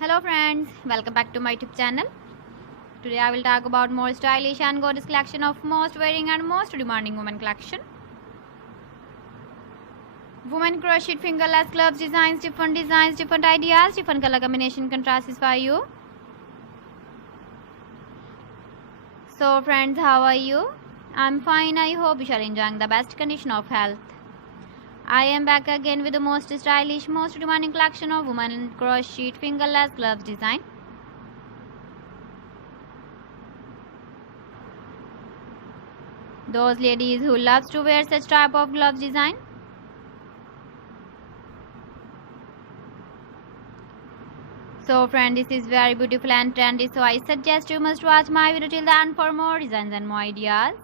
Hello friends, welcome back to my YouTube channel. Today I will talk about more stylish and gorgeous collection of most wearing and most demanding women collection. Women crocheted fingerless gloves designs, different ideas, different color combination contrasts for you. So friends, how are you? I'm fine. I hope you are enjoying the best condition of health. I am back again with the most stylish, most demanding collection of women crocheted fingerless gloves design. Those ladies who loves to wear such type of gloves design. So friend, this is very beautiful and trendy, so I suggest you must watch my video till the end for more designs and more ideas.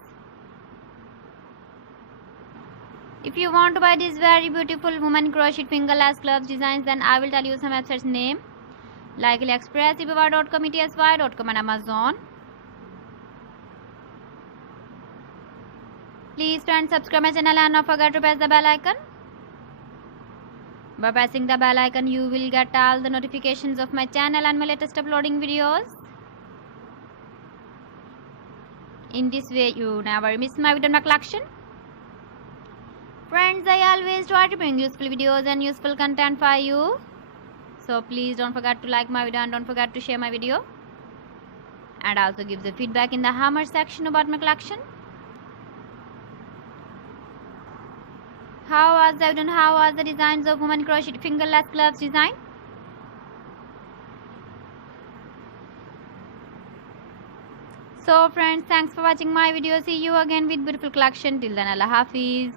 If you want to buy these very beautiful women crocheted fingerless gloves designs, then I will tell you some websites name like AliExpress, eBay.com, ETSY.com and Amazon. Please friends, subscribe my channel and not forget to press the bell icon. By pressing the bell icon, you will get all the notifications of my channel and my latest uploading videos. In this way, you never miss my video in my collection. Friends, I always try to bring useful videos and useful content for you. So please don't forget to like my video and don't forget to share my video. And also give the feedback in the hammer section about my collection. How was the video and how was the designs of women crocheted fingerless gloves design? So friends, thanks for watching my video. See you again with beautiful collection. Till then, Allah Hafiz.